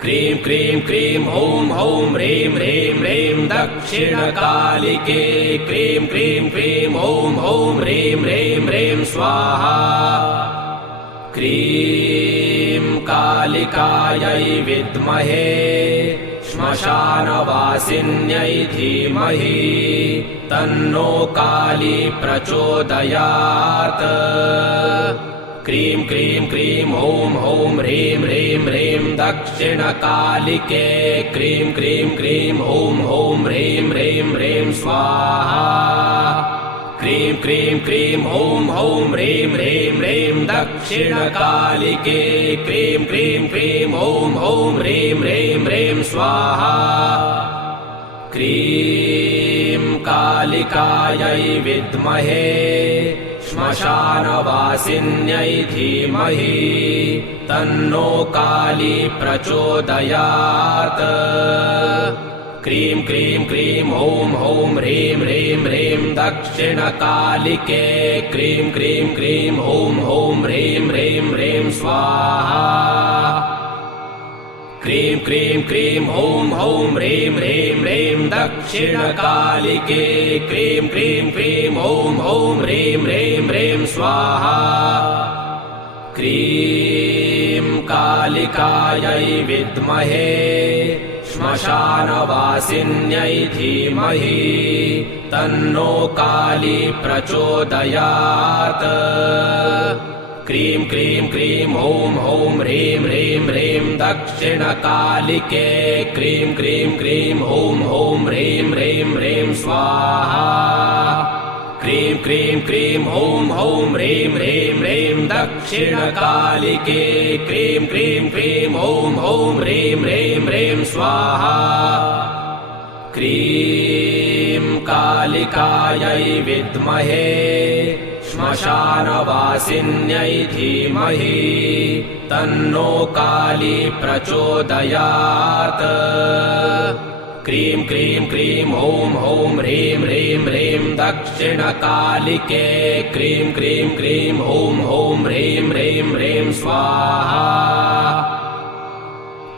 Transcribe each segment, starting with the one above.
cream cream cream हूं हूं ह्रीं ह्रीं ह्रीं दक्षिणकालिके क्रीं क्रीं क्रीं हूं हूं ह्रीं ह्रीं ह्रीं स्वाहा क्रीं कालिकायै विद्महे श्मशानवासिन्यै धीमहि तन्नो काली प्रचोदयात् क्रीं क्रीं क्रीं हूं हूं ह्रीं ह्रीं ह्रीं दक्षिणकालिके क्रीं क्रीं क्रीं हूं हूं ह्रीं ह्रीं ह्रीं स्वाहा क्रीं क्रीं क्रीं हूं हूं ह्रीं ह्रीं ह्रीं दक्षिणकालिके क्रीं क्रीं क्रीं हूं हूं ह्रीं ह्रीं ह्रीं स्वाहा क्रीं कालिकायै विद्महे श्मशानवासिन्यै धीमहि तन्नो काली प्रचोदयात् क्रीं क्रीं क्रीं हूं हूं ह्रीं ह्रीं ह्रीं दक्षिणकालिके क्रीं क्रीं क्रीं हूं हूं ह्रीं ह्रीं ह्रीं स्वाहा क्रीं क्रीं क्रीं हूं हूं ह्रीं ह्रीं ह्रीं दक्षिणकालिके क्रीं क्रीं क्रीं हूं हूं ह्रीं ह्रीं ह्रीं स्वाहा क्रीं कालिकायै विद्महे श्मशानवासिन्यै धीमहि तन्नो काली प्रचोदयात् क्रीं क्रीं क्रीं हूं हूं ह्रीं ह्रीं ह्रीं दक्षिणकालिके क्रीं क्रीं क्रीं हूं हूं ह्रीं ह्रीं ह्रीं स्वाहा क्रीं क्रीं क्रीं हूं हूं ह्रीं ह्रीं ह्रीं दक्षिणकालिके क्रीं क्रीं क्रीं हूं हूं ह्रीं ह्रीं ह्रीं स्वाहा क्रीं कालिकायै विद्महे श्मशानवासिन्यै धीमहि तन्नो काली प्रचोदयात् क्रीं क्रीं क्रीं हूं हूं ह्रीं ह्रीं ह्रीं दक्षिणकालिके क्रीं क्रीं क्रीं हूं हूं ह्रीं ह्रीं ह्रीं स्वाहा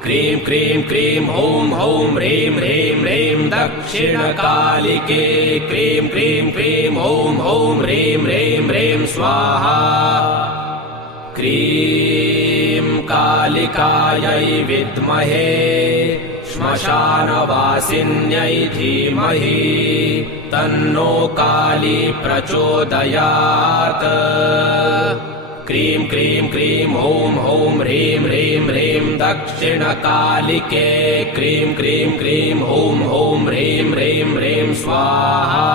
क्रीं क्रीं क्रीं हूं हूं ह्रीं ह्रीं ह्रीं दक्षिणकालिके क्रीं क्रीं क्रीं हूं हूं ह्रीं ह्रीं ह्रीं स्वाहा क्रीं कालिकायै विद्महे श्मशानवासिन्यै धीमहि तन्नो काली प्रचोदयात् क्रीं क्रीं क्रीं हूं हूं ह्रीं ह्रीं ह्रीं दक्षिणकालिके क्रीं क्रीं क्रीं हूं हूं ह्रीं ह्रीं ह्रीं स्वाहा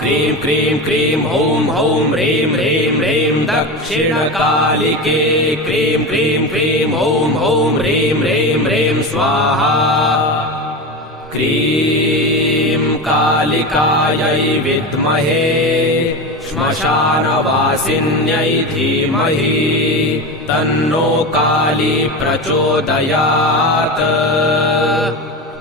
क्रीं क्रीं क्रीं हूं हूं ह्रीं ह्रीं ह्रीं दक्षिणकालिके क्रीं क्रीं क्रीं हूं हूं ह्रीं ह्रीं ह्रीं स्वाहा क्रीं कालिकायै विद्महे श्मशानवासिन्यै धीमहि तन्नो काली प्रचोदयात्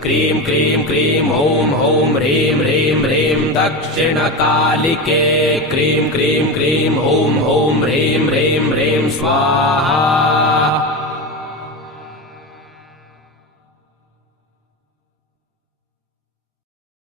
क्रीं क्रीं क्रीं हूं हूं ह्रीं ह्रीं ह्रीं दक्षिणकालिके क्रीं क्रीं क्रीं हूं हूं ह्रीं ह्रीं ह्रीं स्वाहा